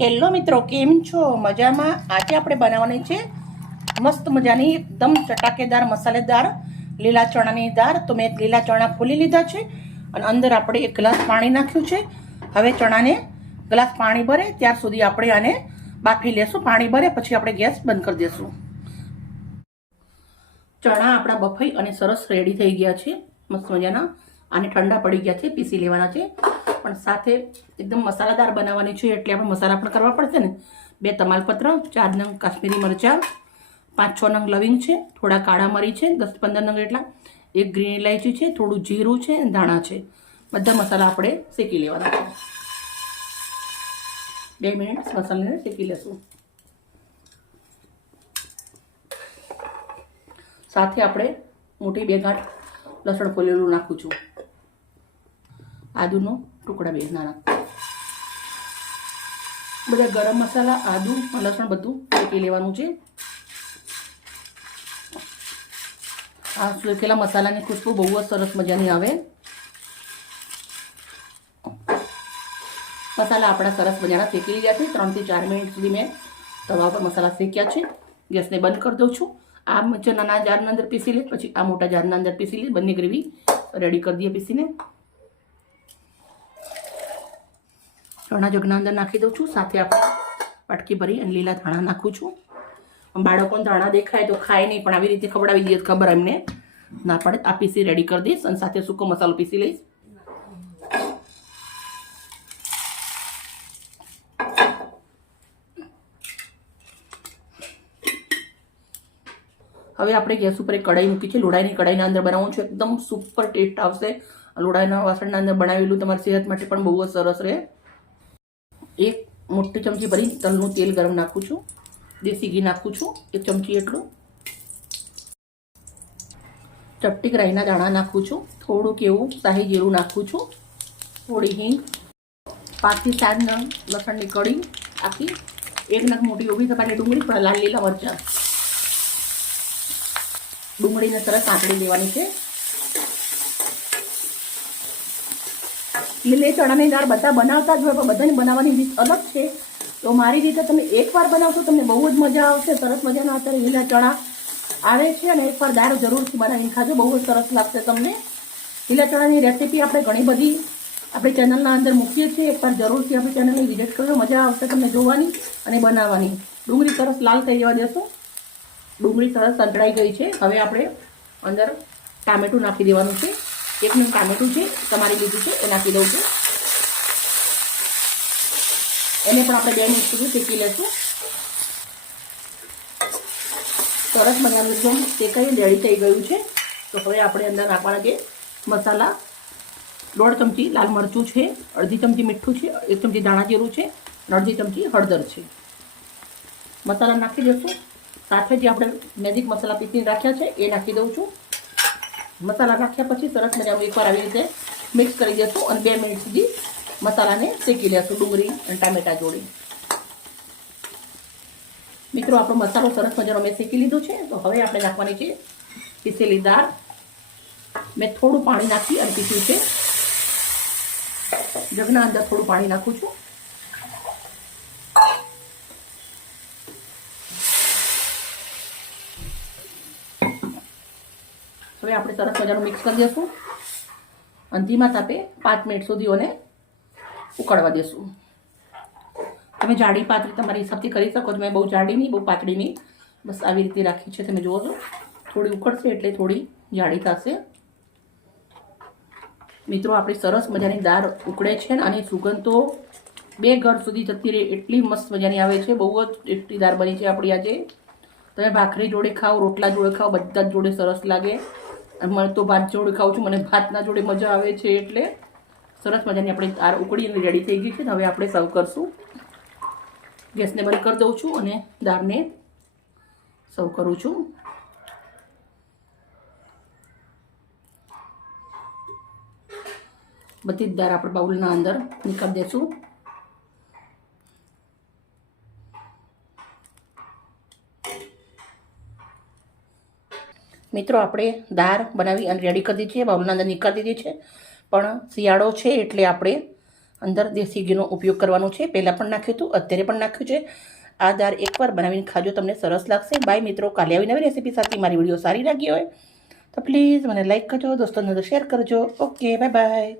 Hello મિત્રો, કેમ છો? મજામાં? આજે આપણે બનાવવાની છે મસ્ત મજાની એકદમ ચટાકેદાર, મસાલેદાર લીલા ચણાની દાળ. તો મેં લીલા ચણા ફૂલી લીધા છે અને અંદર આપણે એક ગ્લાસ પાણી નાખ્યું છે. હવે ચણાને ગ્લાસ પાણી ભરે, ત્યાર સુધી આપણે આને બાફી લેશું. પાણી ભરે, પછી આપણે ગેસ બંધ કરી દેશું. ચણા આપણા બફાઈ અને સરસ રેડી થઈ ગયા છે. મસ્ત મજાના. આને ઠંડા પડી ગયા છે, પીસી લેવાના છે. પણ સાથે એકદમ મસાલાદાર બનાવવાની છે, એટલે આપણે મસાલા પણ કરવા પડશે ને. બે તમાલપત્ર, ચાર નંગ કાશ્મીરી મરચાં, પાંચ છ નંગ લવિંગ છે, થોડા કાળા મરી છે, દસ પંદર નંગ એટલા. એક ગ્રીન ઇલાયચી છે, થોડું જીરું છે ધાણા છે. બધા મસાલા આપણે શેકી લેવાના છે. બે મિનિટ મસાલાને શેકી લેશું. સાથે આપણે મોટી બે ગાંઠ લસણ ફોલેલું નાખું છું. આદુનો ટુકડા બે નાના બધા ગરમ મસાલા, આદુ, લસણ બધું શેકી લેવાનું છે. આ શેકેલા મસાલાની ખુશ્બુ બહુ જ સરસ મજાની આવે. મસાલા આપણા સરસ મજાના શેકી લીધા છે. ત્રણથી ચાર મિનિટ સુધી મેં તવા પર મસાલા શેક્યા છે. ગેસને બંધ કરી દઉં છું. આ નાના જારના અંદર પીસી લે, પછી આ મોટા જારના અંદર પીસી લે. બંને ગ્રેવી રેડી કરી દઈએ પીસીને. ચણા જગના અંદર નાખી દઉં છું. સાથે આપણે પટકી ભરી અને લીલા ધાણા નાખું છું. બાળકોને ધાણા દેખાય તો ખાય નહીં, પણ આવી રીતે ખવડાવી દઈએ ખબર એમને ના પડે. આ પીસી રેડી કરી દઈશ અને સાથે સૂકો મસાલો પીસી લઈશ. હવે આપણે ગેસ ઉપર એક કઢાઈ મૂકી છે. લોડાઈની કઢાઈના અંદર બનાવવું છે. એકદમ સુપર ટેસ્ટ આવશે. લોડાઈના વાસણના અંદર બનાવેલું તમારી સેહત માટે પણ બહુ જ સરસ રહે. એક મોટી ચમચી ભરી તલનું તેલ ગરમ નાખું છું. દેશી ઘી નાખું છું એક ચમચી એટલું. ચપટીક રાઈના દાણા નાખું છું. થોડુંક એવું શાહી જીરું નાખું છું. થોડી હિંગ. પાંચથી સાત નંગ લસણની કળી આખી એક નંગ મોટી ઊભી સપાટી ડુંગળી, પણ લાલ લીલા મરચાં. ડુંગળીને સરસ આંકડી લેવાની છે. લીલે ચણાની દાળ બધા બનાવતા જ હોય, પણ બધાને બનાવવાની રીત અલગ છે. તો મારી રીતે તમે એકવાર બનાવશો, તમને બહુ જ મજા આવશે. સરસ મજાના અત્યારે લીલા ચણા આવે છે અને એકવાર દાળ જરૂરથી બનાવીને ખાજો. બહુ જ સરસ લાગશે તમને. લીલા ચણાની રેસીપી આપણે ઘણી બધી આપણી ચેનલના અંદર મૂકીએ છીએ. એકવાર જરૂરથી આપણી ચેનલને વિઝિટ કરજો. મજા આવશે તમને જોવાની અને બનાવવાની. ડુંગળી સરસ લાલ થઈ જવા દેશો. ડુંગળી સરસ સંતળાઈ ગઈ છે. હવે આપણે અંદર ટામેટું નાખી દેવાનું છે. એકનું ટામેટું છે, તમારી લીધું છે, એ નાખી દઉં છું. એને પણ આપણે બે મિનિટ સુધી શેકી લઈશું સરસ મજાનું એકદમ શેકાઈ રેડી થઈ ગયું છે? તો હવે આપણે અંદર નાખવાના છે મસાલા. દોઢ ચમચી લાલ મરચું છે, અડધી ચમચી મીઠું છે, એક ચમચી દાણા જીરું છે, અને અડધી ચમચી હળદર છે. મસાલા નાખી દઈશું સાથે જે આપણે મેજિક મસાલા પીસીને રાખ્યા છે, એ નાખી દઉં છું. મસાલા નાખ્યા પછી સરસ મજાનું એકવાર આવી રીતે મિક્સ કરી દઈશું અને બે મિનિટ સુધી મસાલાને શેકી લેશું ડુંગળી અને ટામેટા જોડી. મિત્રો, આપણો મસાલો સરસ મજાનો મેં શેકી લીધો છે. તો હવે આપણે નાખવાની છે પીસેલી દાળ. મેં થોડું પાણી નાખી અને પીસ્યું છે. જગના અંદર થોડું પાણી નાખું છું. હવે આપણે સરસ મજાનું મિક્સ કરી દઈશું. અને ધીમા તાપે પાંચ મિનિટ સુધી ઓને ઉકળવા દેશું. તમે જાડી પાતળી તમારી હિસાબથી કરી શકો છો. મેં બહુ જાડી નહીં, બહુ પાતળી નહીં. બસ આવી રીતે રાખી છે. તમે જુઓ છો, થોડી ઉકળશે એટલે થોડી જાડી થશે. મિત્રો, આપણી સરસ મજાની દાળ ઉકળે છે અને સુગંધ તો બે ઘર સુધી જતી રહે એટલી મસ્ત મજાની આવે છે. બહુ જ ટેસ્ટી દાળ બની છે આપણી આજે. તમે ભાખરી જોડે ખાઓ, રોટલા જોડે ખાઓ, બધા જ જોડે સરસ લાગે. મને તો ભાત જોડે ખાઉં છું, મને ભાતના જોડે મજા આવે છે એટલે સરસ મજાની આપણે દાળ ઉકળીને રેડી થઈ ગઈ છે હવે આપણે સર્વ કરશું. ગેસને બંધ કરી દઉં છું અને દાળને સર્વ કરું છું. બધી જ દાળ આપણે બાઉલના અંદર નીકળી દઈશું મિત્રો, આપણે દાળ બનાવી અને રેડી કરી દીધી છે. બાઉલના અંદર નીકળી દીધી છે. પણ શિયાળો છે એટલે આપણે અંદર દેશી ઘીનો ઉપયોગ કરવાનો છે. પહેલાં પણ નાખ્યું હતું, અત્યારે પણ નાખ્યું છે. આ દાળ એકવાર બનાવીને ખાજો, તમને સરસ લાગશે. બાય મિત્રો, કાલે આવી નવી રેસીપી સાથે મારી વીડિયો સારી લાગી હોય તો પ્લીઝ મને લાઇક કરજો, દોસ્તોને શેર કરજો. Okay bye bye